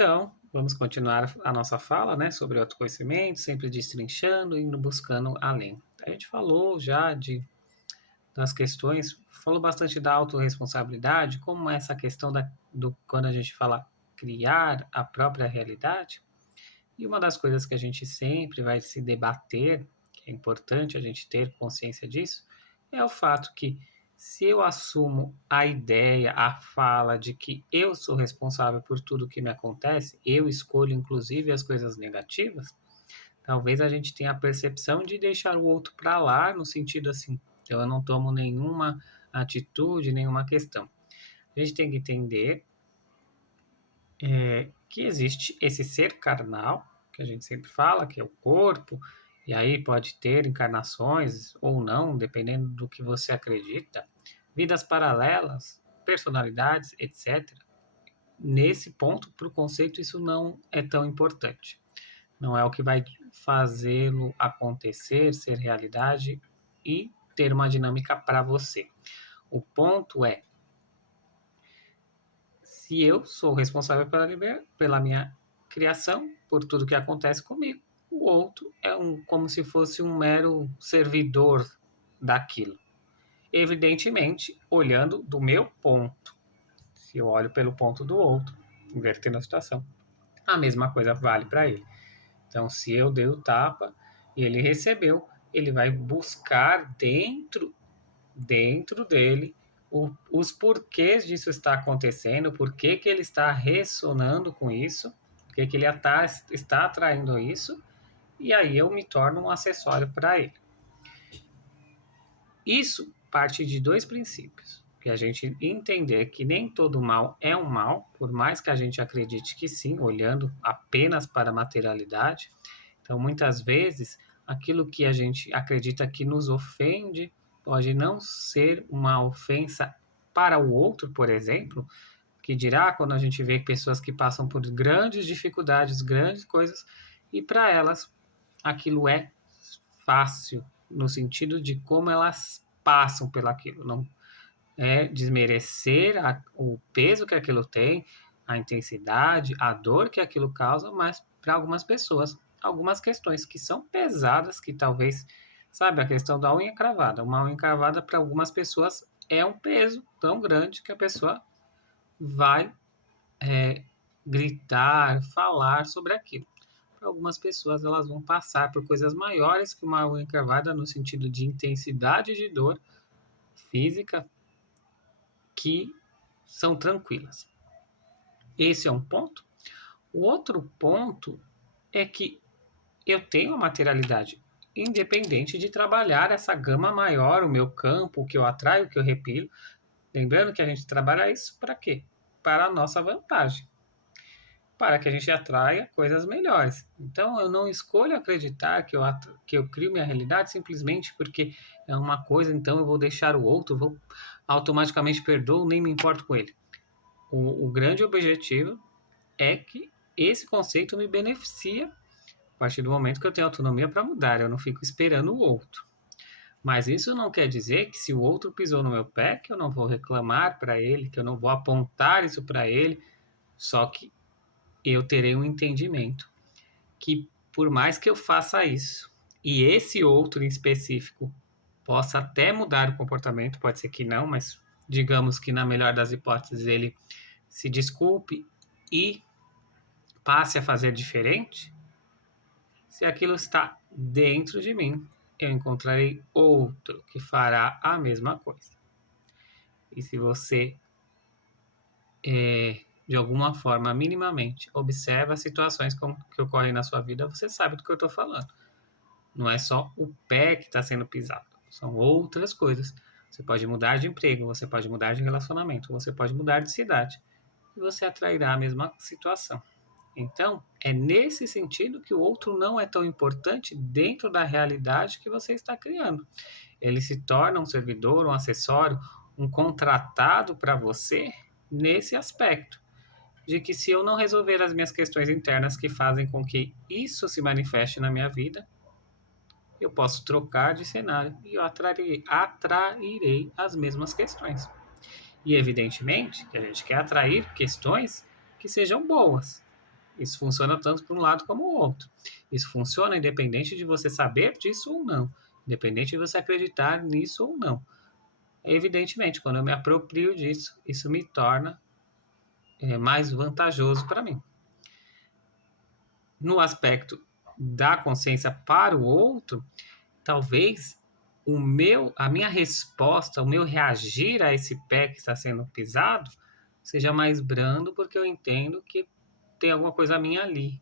Então, vamos continuar a nossa fala, né, sobre autoconhecimento, sempre destrinchando, indo buscando além. A gente falou já das questões, falou bastante da autorresponsabilidade, como essa questão do quando a gente fala criar a própria realidade. E uma das coisas que a gente sempre vai se debater, que é importante a gente ter consciência disso, é o fato que se eu assumo a ideia, a fala de que eu sou responsável por tudo que me acontece, eu escolho inclusive as coisas negativas, talvez a gente tenha a percepção de deixar o outro para lá, no sentido assim, então eu não tomo nenhuma atitude, nenhuma questão. A gente tem que entender que existe esse ser carnal, que a gente sempre fala, que é o corpo, e aí pode ter encarnações ou não, dependendo do que você acredita, vidas paralelas, personalidades, etc. Nesse ponto, para o conceito, isso não é tão importante. Não é o que vai fazê-lo acontecer, ser realidade e ter uma dinâmica para você. O ponto é, se eu sou responsável pela minha criação, por tudo que acontece comigo, o outro é como se fosse um mero servidor daquilo. Evidentemente, olhando do meu ponto. Se eu olho pelo ponto do outro, invertendo a situação, a mesma coisa vale para ele. Então, se eu dei o tapa e ele recebeu, ele vai buscar dentro dele os porquês disso está acontecendo, por que ele está ressonando com isso, por que ele está atraindo isso, e aí eu me torno um acessório para ele. Isso parte de dois princípios, que a gente entender que nem todo mal é um mal, por mais que a gente acredite que sim, olhando apenas para a materialidade. Então, muitas vezes, aquilo que a gente acredita que nos ofende pode não ser uma ofensa para o outro, por exemplo, que dirá quando a gente vê pessoas que passam por grandes dificuldades, grandes coisas, e para elas aquilo é fácil, no sentido de como elas passam pelaquilo. Não é desmerecer o peso que aquilo tem, a intensidade, a dor que aquilo causa, mas para algumas pessoas, algumas questões que são pesadas, que talvez, sabe, a questão da unha cravada. Uma unha cravada para algumas pessoas é um peso tão grande que a pessoa vai gritar, falar sobre aquilo. Para algumas pessoas, elas vão passar por coisas maiores que uma unha cravada no sentido de intensidade de dor física que são tranquilas. Esse é um ponto. O outro ponto é que eu tenho a materialidade independente de trabalhar essa gama maior, o meu campo, o que eu atraio, o que eu repilo. Lembrando que a gente trabalha isso para quê? Para a nossa vantagem. Para que a gente atraia coisas melhores. Então, eu não escolho acreditar que eu crio minha realidade simplesmente porque é uma coisa, então eu vou deixar o outro, vou automaticamente perdoo, nem me importo com ele. O grande objetivo é que esse conceito me beneficia a partir do momento que eu tenho autonomia para mudar, eu não fico esperando o outro. Mas isso não quer dizer que se o outro pisou no meu pé, que eu não vou reclamar para ele, que eu não vou apontar isso para ele, só que eu terei um entendimento que por mais que eu faça isso, e esse outro em específico possa até mudar o comportamento, pode ser que não, mas digamos que na melhor das hipóteses ele se desculpe e passe a fazer diferente, se aquilo está dentro de mim, eu encontrarei outro que fará a mesma coisa. E se você, de alguma forma, minimamente, observa as situações que ocorrem na sua vida, você sabe do que eu estou falando. Não é só o pé que está sendo pisado, são outras coisas. Você pode mudar de emprego, você pode mudar de relacionamento, você pode mudar de cidade e você atrairá a mesma situação. Então, é nesse sentido que o outro não é tão importante dentro da realidade que você está criando. Ele se torna um servidor, um acessório, um contratado para você nesse aspecto. De que se eu não resolver as minhas questões internas que fazem com que isso se manifeste na minha vida, eu posso trocar de cenário e eu atrairei as mesmas questões. E evidentemente que a gente quer atrair questões que sejam boas, Isso funciona tanto para um lado como o outro. Isso funciona independente de você saber disso ou não, independente de você acreditar nisso ou não. Evidentemente, quando eu me aproprio disso, isso me torna mais vantajoso para mim. No aspecto da consciência para o outro, talvez a minha resposta, o meu reagir a esse pé que está sendo pisado, seja mais brando, porque eu entendo que tem alguma coisa minha ali.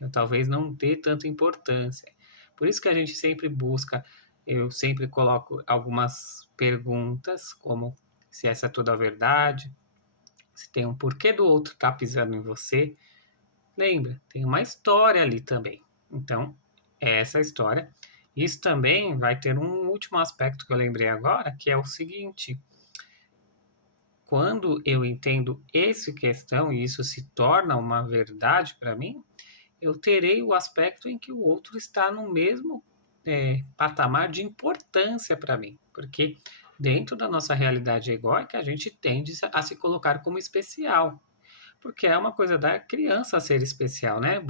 Eu talvez não dê tanta importância. Por isso que a gente sempre busca, eu sempre coloco algumas perguntas, como se essa é toda a verdade, se tem um porquê do outro estar pisando em você. Lembra, tem uma história ali também. Então, é essa história. Isso também vai ter um último aspecto que eu lembrei agora, que é o seguinte: quando eu entendo essa questão e isso se torna uma verdade para mim, eu terei o aspecto em que o outro está no mesmo patamar de importância para mim, porque dentro da nossa realidade egóica a gente tende a se colocar como especial, porque é uma coisa da criança ser especial, né?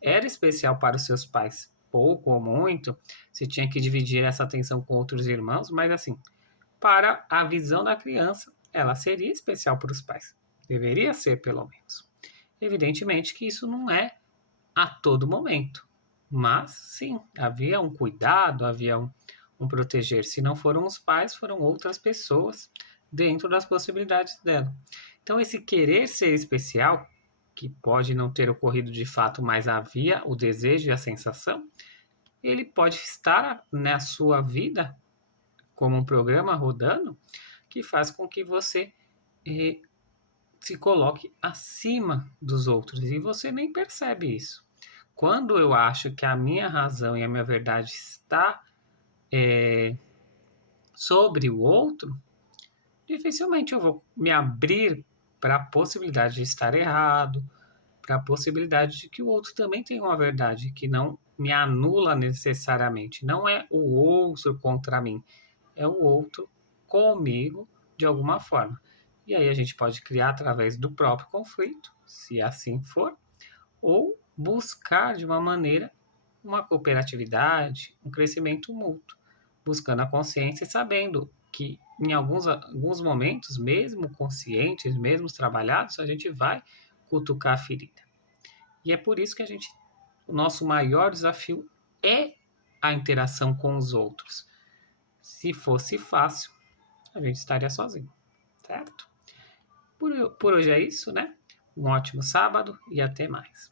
Era especial para os seus pais, pouco ou muito, você tinha que dividir essa atenção com outros irmãos, mas assim, para a visão da criança, ela seria especial para os pais, deveria ser pelo menos. Evidentemente que isso não é a todo momento. Mas, sim, havia um cuidado, havia um proteger. Se não foram os pais, foram outras pessoas dentro das possibilidades dela. Então, esse querer ser especial, que pode não ter ocorrido de fato, mas havia o desejo e a sensação, ele pode estar na sua vida como um programa rodando que faz com que você se coloque acima dos outros e você nem percebe isso. Quando eu acho que a minha razão e a minha verdade está sobre o outro, dificilmente eu vou me abrir para a possibilidade de estar errado, para a possibilidade de que o outro também tem uma verdade que não me anula necessariamente. Não é o outro contra mim, é o outro comigo de alguma forma. E aí a gente pode criar através do próprio conflito, se assim for, ou buscar de uma maneira uma cooperatividade, um crescimento mútuo, buscando a consciência e sabendo que em alguns momentos, mesmo conscientes, mesmo trabalhados, a gente vai cutucar a ferida. E é por isso que o nosso maior desafio é a interação com os outros. Se fosse fácil, a gente estaria sozinho, certo? Por hoje é isso, né? Um ótimo sábado e até mais.